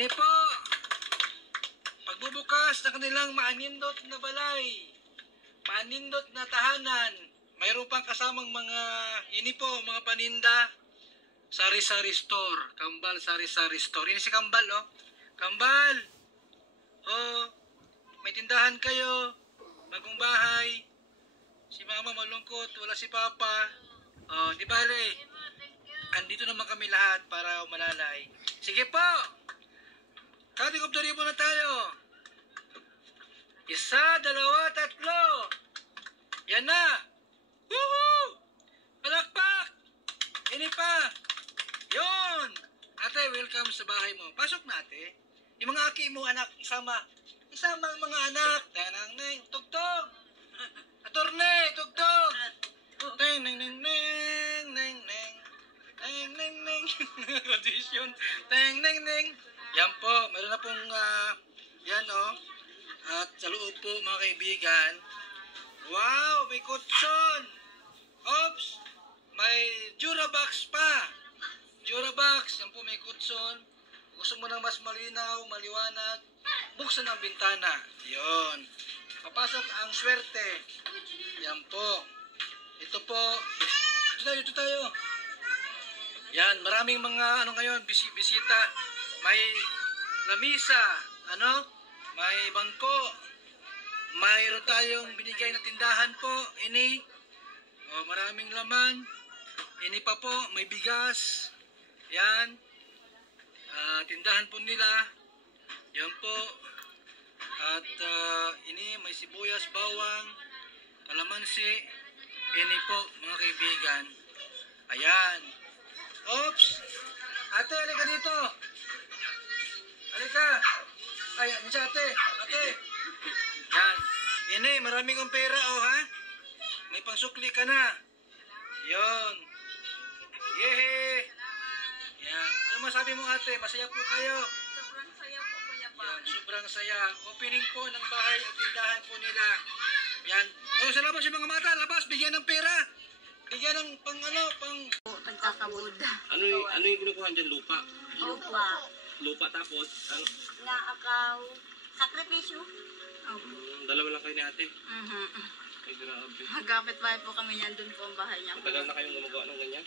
Ini po, pagbubukas ng kanilang maanindot na balay, maanindot na tahanan, mayroon pang kasamang mga, ini po, mga paninda, sari-sari store, Kambal sari-sari store. Ini si Kambal, oh. Kambal, oh, may tindahan kayo, bagong bahay. Si mama malungkot, wala si papa. Oh, di bale. Andito naman kami lahat para umalalay. Sige po. Cutting of the ribbon na tayo. Isa, dalawa, tatlo. Yan na. Woohoo! Palakpak! Ini pa. Yon. Ate, welcome sa bahay mo. Pasok na, ate. Yung mga aki mo, anak, isama ang mga anak. Tanang-neng, tugtog. Atorne, tugtog. Teng, neng, neng, neng, neng, neng. Teng, neng, neng. Audition. Teng, neng, neng. Yan po, meron na pong, yan oh. At sa loob po, mga kaibigan. Wow, may kutson. Oops, may Durabox pa. Durabox, yan po may kutson. Gusto mo nang mas malinaw, maliwanag, buksan ang bintana. Yon. Papasok ang swerte. Yan po. Ito po. Ito tayo. Yan, maraming mga ano ngayon, bisita. May lamisa, ano? May bangko. Mayroon tayong binigay na tindahan po. Ini. Oh, maraming laman. Ini pa po, may bigas. Yan. Tindahan po nila. Yan po. At ini may sibuyas, bawang, kalamansi. Ini po mga kaibigan. Ayan. Oops. Ate, halika dito. Halika. Ay, minsan ate. Ate. Yan. Ini, marami kong pera oh ha. May pangsukli ka na. Yon. Yehe. Yan. Ano masabi mo ate? Masaya po kayo? Sobrang saya po, Kuya Bal. Yan, sobrang saya. Opening po ng bahay at tindahan po nila. Yan. O, sa labas yung mga mata. Labas, bigyan ng pera. Bigyan ng pang ano, pang... Tagkakabud. Ano yung kinukuha dyan? Lupa? Opo. Lupa tapos? Ano? Naakaw. Sakripisyo. Opo. Dalawa lang kayo ni ate? Ay, grabe. Magkapit bahay po kami yan. Doon po ang bahay niya. Matagal na kayong gumagawa ng ganyan?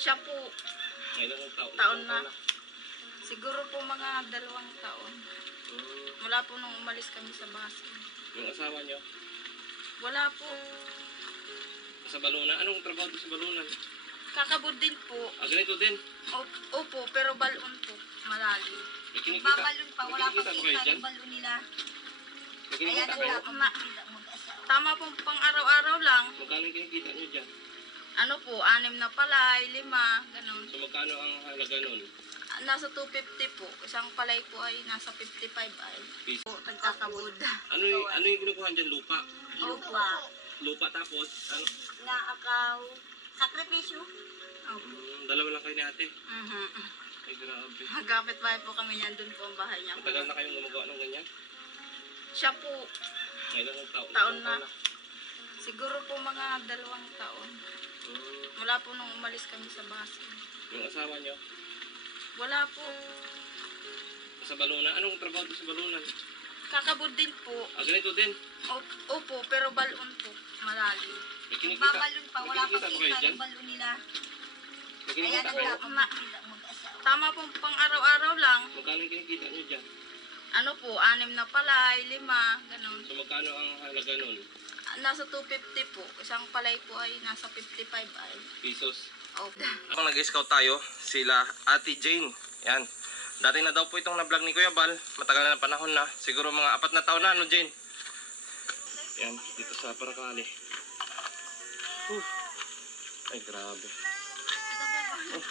Siya po. Ngayon taon? Taon na. Siguro po mga 2 taon. Mula po nung umalis kami sa Basin. Yung asawa niyo? Wala po. Sa balunan? Anong trabaho doon sa balunan? Kakabud din po. Ganito din? Opo, pero balon po. Malalim. May kinikita? Babalon pa. Wala pa May kinikita ba kayo dyan? yung balon nila. May kinikita kayo? Tama po pang araw-araw lang. Magkano yung kinikita niyo dyan? Ano po, 6 na palay, 5, ganun. So magkano ang halaga nun? Nasa 250 po. Isang palay po ay nasa 55 ay. Piso. Po, tagkakabud. Ano yung kinukuha dyan? Lupa? Opo. Lupa tapos? Ano? Naakaw. Sakripisyo. Opo. Dalawa lang kayo ni ate? Ay, grabe. Magkapit bahay po kami yan. Doon po ang bahay niya. Matagal na kayong gumagawa ng ganyan? Siya po. Ngayon taon? Taon na. Siguro po mga 2 taon. Mula po nung umalis kami sa Basin. Yung asawa niyo? Wala po. Sa balunan? Anong trabaho doon sa balunan? Kakabud din po. Ganito din? Opo, pero balon po. Malalim. May kinikita? Babalon pa. Wala pa May kinikita ba kayo dyan? yung balon nila. May kinikita kayo? Tama po pang araw-araw lang. Magkano yung kinikita niyo dyan? Ano po, 6 na palay, 5, ganun. So magkano ang halaga nun? Nasa 250 po. Isang palay po ay nasa 55 ay. Pesos? Opo. Kung nag-scout tayo, sila Ate Jane. Yan. Dati na daw po itong na-vlog ni Kuya Bal. Matagal na panahon na. Siguro mga 4 na taon na, no Jane? Yan, dito sa Paracali. Ay, grabe.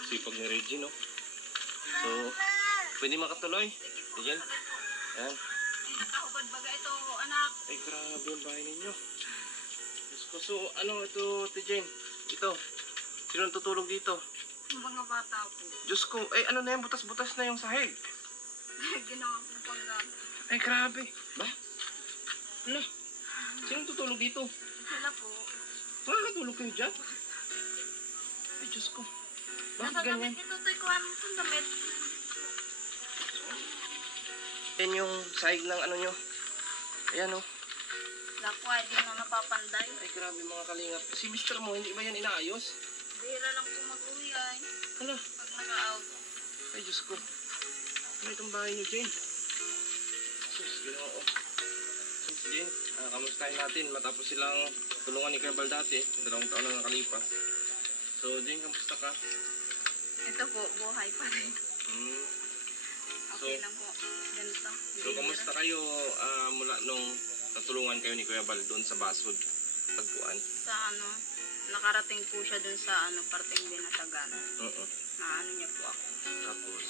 Sipag ni Reggie, no? So, pwede makatuloy. Yan. Yan. Nakahubad baga ito, anak. Ay, grabe yung bahay ninyo. Diyos ko, so, ano ito, Ate Jane? Ito. Sino tutulog dito? Yung mga bata po. Diyos ko, ay ano na yan, butas-butas na yung sahig. Ginawa ko paggamit. Ay, grabe. Ba? Ano? Sino tutulog dito? Sila po. Makakatulog kayo dyan? Ay, Diyos ko. Bakit ganyan? Nakagamit ito, ito'y kuhan mo itong damit. Yan yung sahig ng ano nyo. Ayan oh. Lakwa, di na napapanday. Ay grabe mga kalingap. Si mister mo, hindi ba yan inaayos? Bihira lang po mag-uwi ay. Hala. Pag naka-out. Ay Diyos ko. Ano itong bahay nyo, Jane? Sus, ginoo. Sus, Jane. Kamustahin natin. Matapos silang tulungan ni Kuya Bal dati. 2 taon na nakalipas. So, Jane, kamusta ka? Ito po, buhay pa rin. Hmm. Okay lang po. Ganito. So, kamusta kayo mula nung natulungan kayo ni Kuya Bal doon sa Basod? Tagpuan? Sa ano, nakarating po siya dun sa ano, parteng Binatagan. Oo. Na ano niya po ako. Tapos,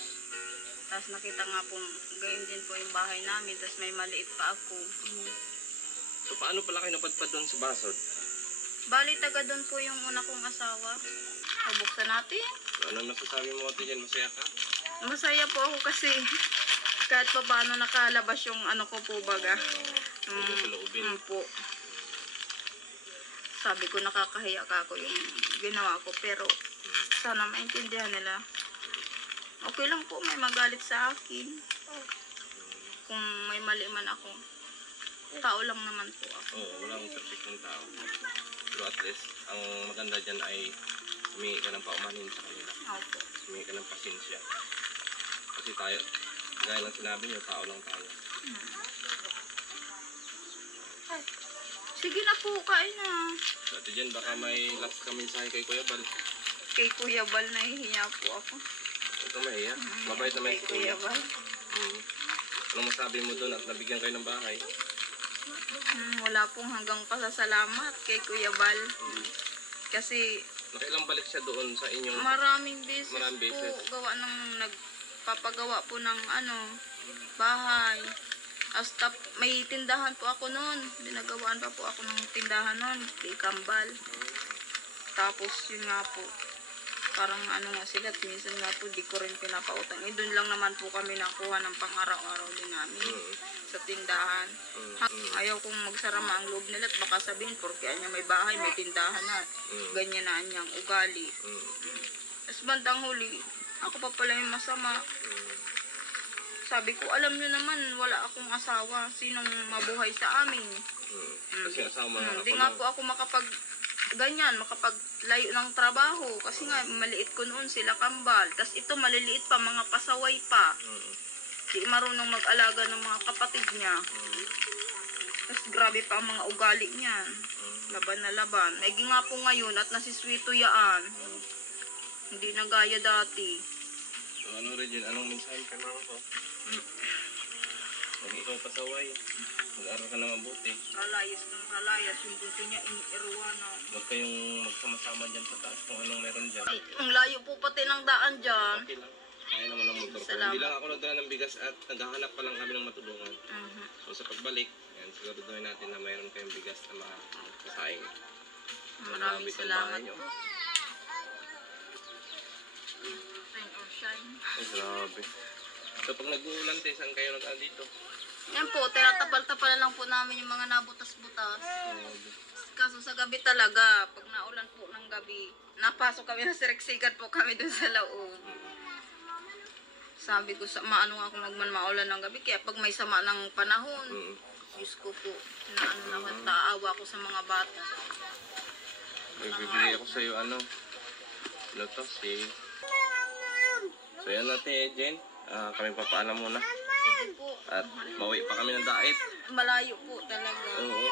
Tapos nakita nga po, gayon din po yung bahay namin. Tapos may maliit pa ako. so paano pala kayo napadpad doon sa Basod? Bali, taga dun po yung una kong asawa. Buksan natin. So, ano masasabi mo ate dyan? Masaya ka? Masaya po ako kasi kahit pa paano nakalabas yung ano ko po baga. Medyo saloobin. Po. Sabi ko nakakahiya ka ako yung ginawa ko pero sana maintindihan nila. Okay lang po may magalit sa akin. Kung may mali man ako. Tao lang naman po ako. Oo, walang perfect ng tao. Pero at least, ang maganda dyan ay humingi ka ng paumanin sa kanila. Opo. Humingi ka ng pasensya. Kasi tayo, gaya ng sinabi niyo, tao lang tayo. Sige na po, kain na. So ate dyan, baka may last ka mensahe kay Kuya Bal. Kay Kuya Bal, nahihiya po ako. Ito mahiya. Mabait naman Kay si Kuya Kuya. Bal. Anong masabi mo doon at nabigyan kayo ng bahay? Wala pong hanggang pasasalamat kay Kuya Bal. Kasi Nakailang balik siya doon sa inyong... maraming beses, Maraming beses. po gawa ng nagpapagawa po ng ano, bahay. Hasta may tindahan po ako noon. Binagawaan pa po ako ng tindahan noon kay Kambal. Tapos yun nga po, parang ano nga sila, minsan nga po di ko rin pinapautang. Doon lang naman po kami nakuha ng pang-araw-araw din namin sa tindahan. Ayaw kong magsarama ang loob nila at baka sabihin, porque anya may bahay, may tindahan na, ganyan na anyang ugali. Tapos bandang huli, ako pa pala yung masama. Sabi ko, alam nyo naman, wala akong asawa. Sinong mabuhay sa amin? Kasi asawa Hindi nga po ako makapaglayo ng trabaho. Kasi nga, maliit ko noon sila Kambal. Tapos ito, maliliit pa, mga pasaway pa. Di marunong mag-alaga ng mga kapatid niya. Tapos grabe pa ang mga ugali niyan. Laban na laban. Naigi nga po ngayon at nasiswito yaan. Hindi na gaya dati. So ano rin yun? Anong mensahe kay mama ko? Huwag ikaw pasaway. Mag-aral ka na mabuti. Ralayas ng ralayas. Yung gusto niya iniirwana. Huwag kayong magsama-sama dyan sa taas kung anong meron dyan. Ay, ang layo po pati ng daan dyan. Okay lang. Kaya naman ang motor ko. Salamat. Hindi lang ako nagdala ng bigas at naghahanap pa lang kami ng matulungan. So sa pagbalik, yan, siguraduhin natin na mayroon kayong bigas na makasaing. Maraming itong salamat bahay nyo. po. Rain or shine. Ay, grabe. So pag nag-uulan, saan kayo nag-dito? Yan po, tinatapal-tapal lang po namin yung mga nabutas-butas. Kaso sa gabi talaga, pag naulan po ng gabi, napasok kami na siriksikan po kami dun sa loob. Sabi ko, maano nga ako maulan ng gabi, kaya pag may sama ng panahon, Diyos ko po, naawa ko sa mga bata. May bibili ako sa'yo, ano to, So yan natin, Jen. Kami papaalam muna. Sige po, At mauwi pa kami ng dait. malayo po talaga. Oo.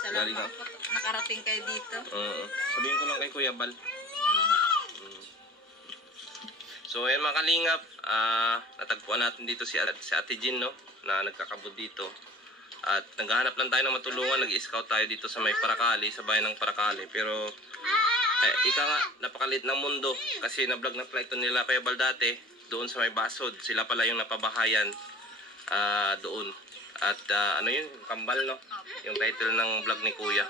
Salamat po, nakarating kayo dito. Sabihin ko lang kay Kuya Bal. So ayan mga kalingap, natagpuan natin dito si Ate Jean, no, na nagkakabod dito. At naghahanap lang tayo ng matulungan, nag-scout tayo dito sa may Paracali, sa bayan ng Paracali. Pero ika nga, napakalit ng mundo kasi na-vlog na pala ito nila Kuya Bal dati doon sa may Basod. Sila pala yung napabahayan doon. At ano yun, Kambal, no? Yung title ng vlog ni Kuya.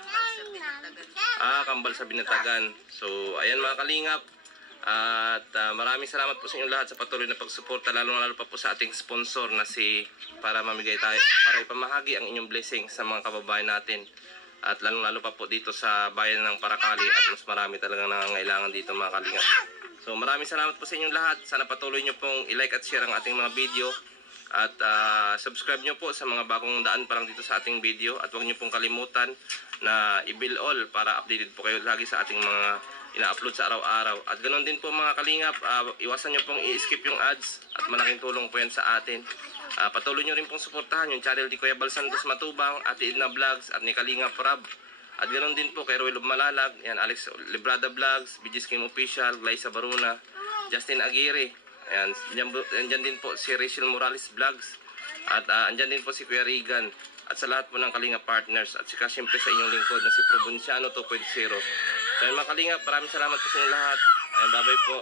Kambal sa Binatagan. So ayan mga kalingap. At maraming salamat po sa inyong lahat sa patuloy na pagsuporta, lalo pa po sa ating sponsor na para mamigay tayo, para ipamahagi ang inyong blessing sa mga kababayan natin. At lalo pa po dito sa bayan ng Paracali at mas marami talagang nangangailangan dito mga kalingap. So maraming salamat po sa inyong lahat. Sana patuloy nyo pong i-like at share ang ating mga video. At subscribe nyo po sa mga bagong daan pa lang dito sa ating video. At huwag nyo pong kalimutan na i-bell all para updated po kayo lagi sa ating mga ina-upload sa araw-araw. At ganoon din po mga kalingap, iwasan nyo pong i-skip yung ads at malaking tulong po yan sa atin. Patuloy nyo rin pong suportahan yung channel ni Kuya Bal Santos Matubang, Ate Edna Vlogs at ni Kalingap Rab. At ganoon din po kay Roy Lub Malalag, yan, Alex Librada Vlogs, BG's Kim Official, Glyza Baruna, Justin Aguirre. Ayan, andyan din po si Rachel Morales Vlogs. At andyan din po si Kuya Regan. At sa lahat po ng Kalingap Partners. At sika siyempre sa inyong lingkod na si Provinciano 2.0. So mga Kalingap, maraming salamat po sa inyo lahat. Ayan, bye-bye po.